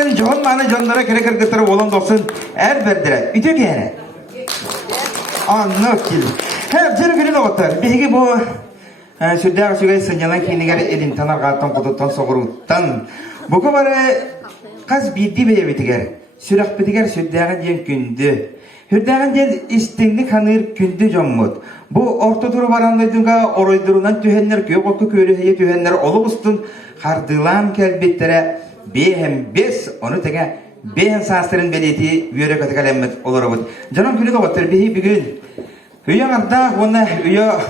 bilgen John mani Johnlara kere kırgıtırı olan dostun er berdire. Ütü gene. Anlık gil. Hep canı günün oğutlar. Bilgi bu sürdüğü sügay sınyalan kinileri elin tanar kaltan kuduttan soğuruttan. Bu kabarı kaz bildi beye bitiger. Sürak bitiger sürdüğün yen gündü. Hürdüğün yen istinli kanır gündü jommut. Bu orta turu barandaydığında oraydurunan tühenler köy oktu köylüheye tühenler olup ustun hardılan kelbettere behem bes onu tege behem sastırın belediği yörek atıkal emmet olur abut. Canım günü de otur behi bir gün. Hüya arda ona hüya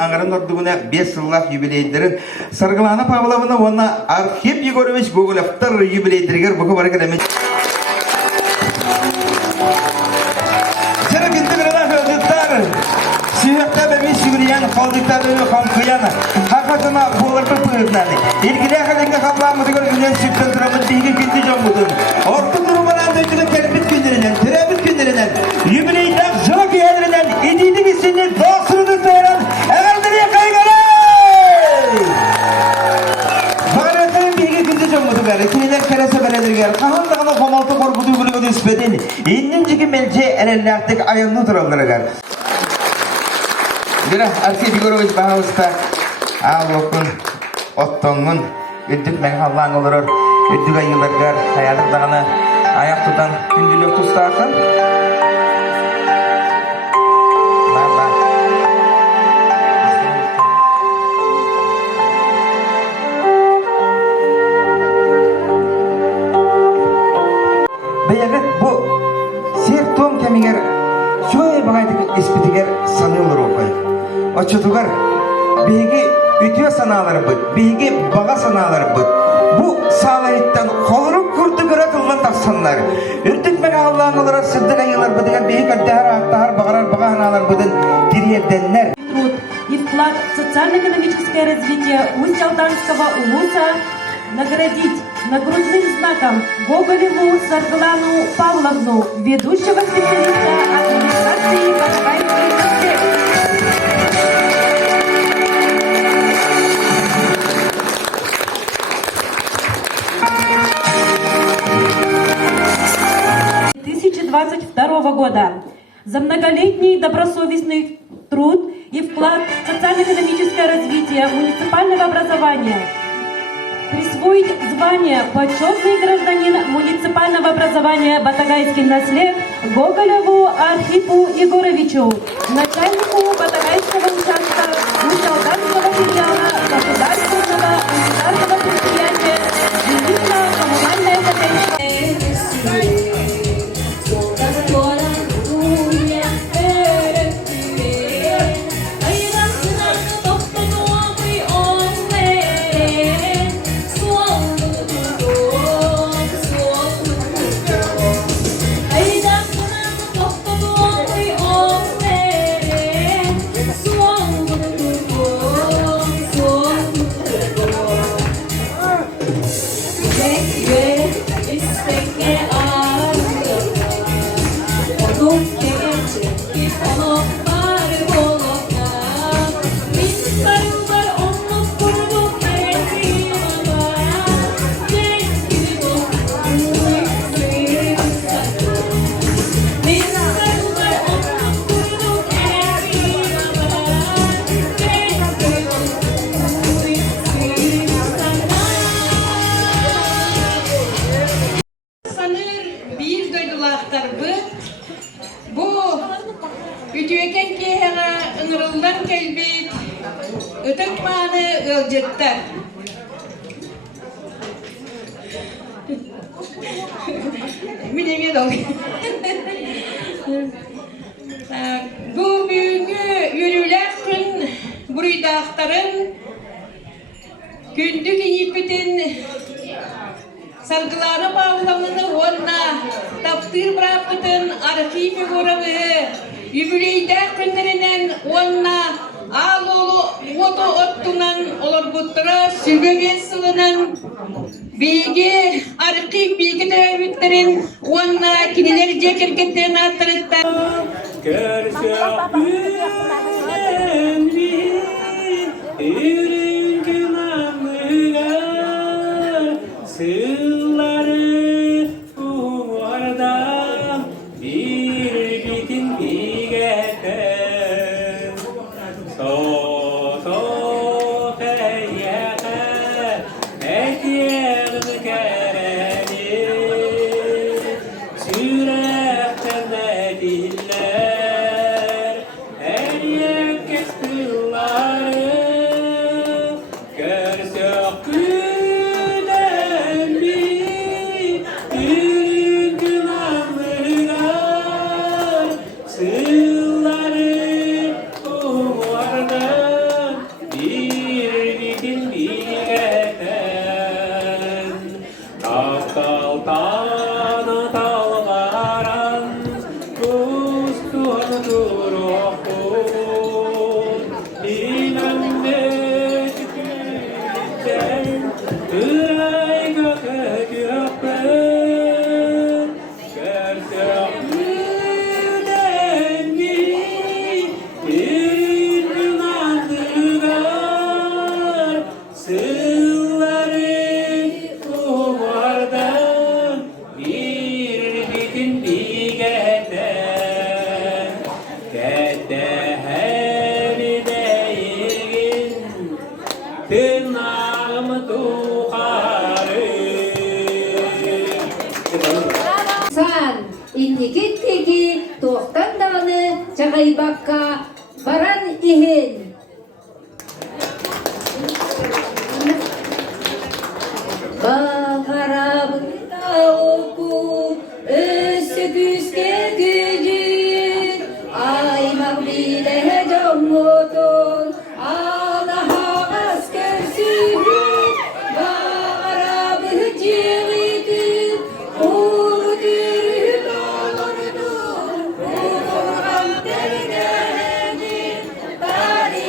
angaran orduğuna 5 yıllık jubileylerin sargılana Pavlovna ona Arxip Yegorovich Gogolov'tar jubileylerger bu kadar kalamet. Canım günü de hüzüttar. Sühekte bemiş yürüyen kaldıkta beni kalkıyana. Hakikaten boğulurdu pırıtlardı. İlgili akademide kaplamızı görgünden sütten duramın dihli gündü camudun. Orta durumlarında ötüle kelbit günderinden, terebit günderinden, jubileyden, zıvak yerlerinden, idiydi gitsinler, dostunu tutuyorum. Efendiliğe kaygılı! Bağırıntının dihli gündü camudun gari. Kiniler kerese beledir gari. Kahanda kana komaltı korkudu gülüğü düspedin. İnninciki melce elellerdik ayağını duralları gari. Jura Arxip Yegorovich Bahavuz'ta ağabokun, ottonun, üddük men hallan olur, üddük ayılargar, hayalırdağını ayak tutan gündülük tustağın. Baba. Beyaget bu sertom kemiger, şöyle bağaydık ispitiger sanıyorlar okay. Açıtıgar, bilgi ütüye sanaları bud, bilgi bağa sanaları bud. Bu sağlayıktan koluruk kurdu göre kılgan taksanlar. Ürtük beni Allah'ın olarak sırdık ayılar budigen bilgi kardehar ağıttahar bağarar bağa analar budun diriyedenler. И вклад в социально-экономическое развитие Усть-Алданского улуса наградить нагрудным знаком Гоголеву Сарглану Павловну, ведущего специалиста администрации Батагайской наследия. года за многолетний добросовестный труд и вклад в социально-экономическое развитие муниципального образования. Присвоить звание «Почетный гражданин муниципального образования Батагайский наслед» Гоголеву Архипу Егоровичу, начальнику Батагайского участка Усть-Алданского филиала государственного унитарного предприятия «Жилищно-коммунальное хозяйство». Bu büyüğü yürüler gün burayı aktarın gündük iyipitin sargılarına bağlamını onunla taptır bırakıtın Arxip Yegorov'u yübüleyde günlerinden onunla ağlı oto ottunan olur buttura sübüge sılınan bilgi Arxip bilgi devletlerin onunla kinileri cekirketten attırıttan Sığları Tana talgaran kustuhan duruhun Dinamne gitmekten Hırayga köküpen Gersek müdengi İndin andırgar Sılları umardan Bir bitin digeten Kette her değilgin Tırnağım tukarı San innikitteki tohtan dağını çağaybakka baran ihin. Bağarabında oku ösüpüske gücün aymak bile camotun Allah'a asker sürün bağarabı civitin Ulu dürüm olurdu Uluram dergeni Tari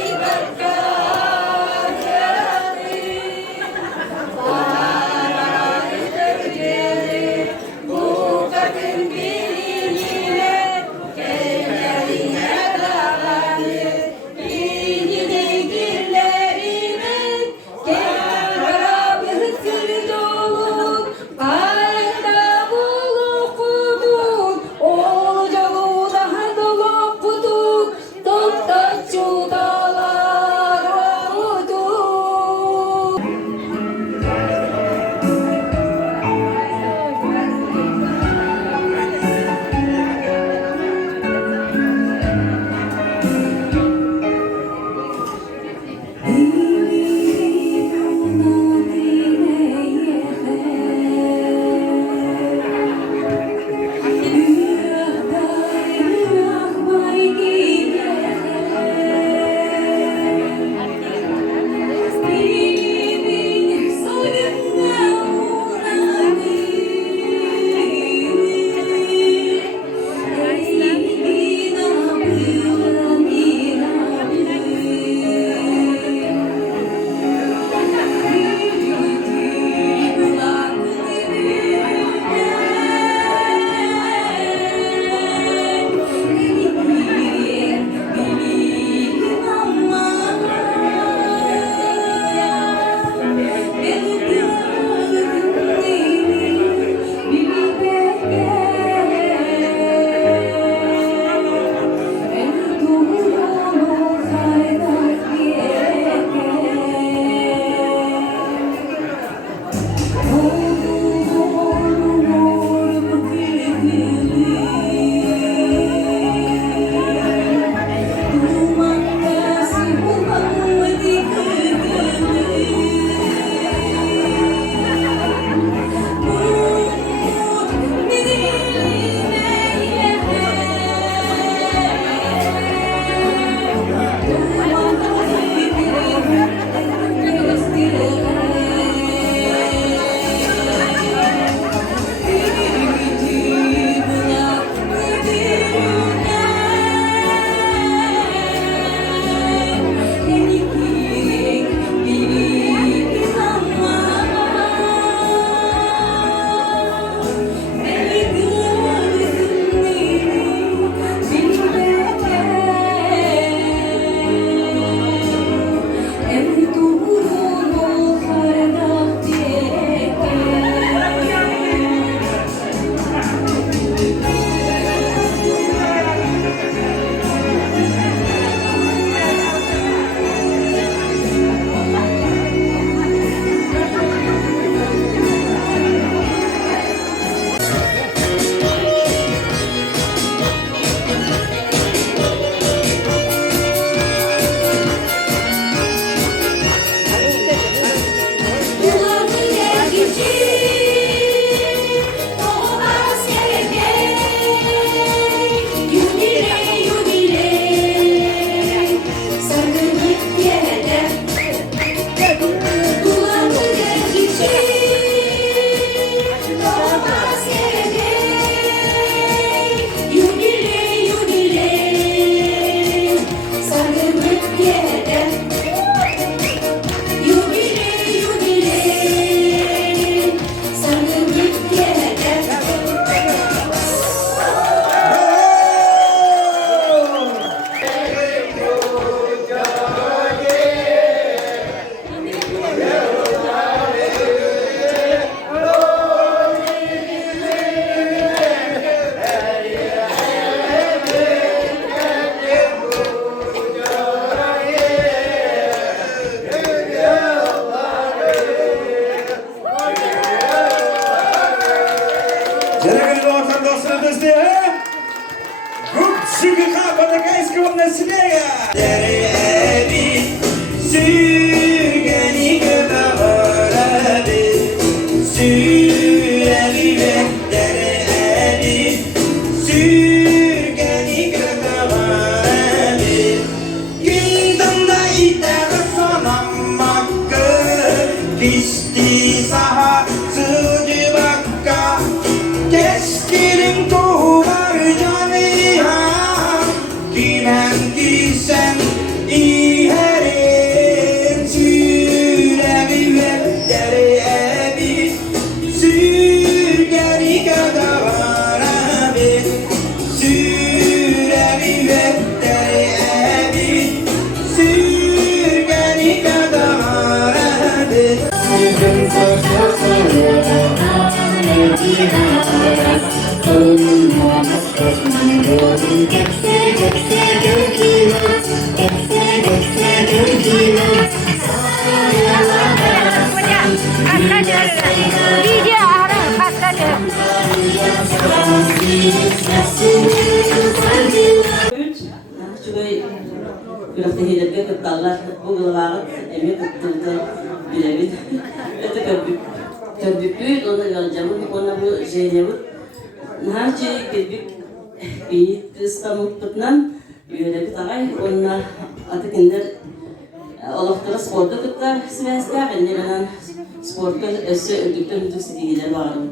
Deregen ortam dostları dostu. Gup şıkı kapana kayıskı onunla sineye. Dere evi sürgeni göbevarabi. Sürevi ve dere evi sürgeni göbevarabi. Gündemde itere sanamakkı. Pişti saha sığcı bakka. Keskirin tuğlar caniha. Kinen kisen iherin. Sürevi ve dere evi sürgeni göbevarabi. Sürevi ve dere evi sürgeni göbevarabi. Ürəkdəkilərə qıtlarlar bu qılvağı emək qıtdırdı biləbid. Ötə körbükbüyüd, onda qalacağımız, onda bu şeyləyəbid. Nəhərçi körbük beyit İstanbul'dan üyeləbid ağay, onda atı kinder olaqtıra sporda qıtlar sivəstə, qənə mənən sporda össü öldükdən ödük sidigilər varım.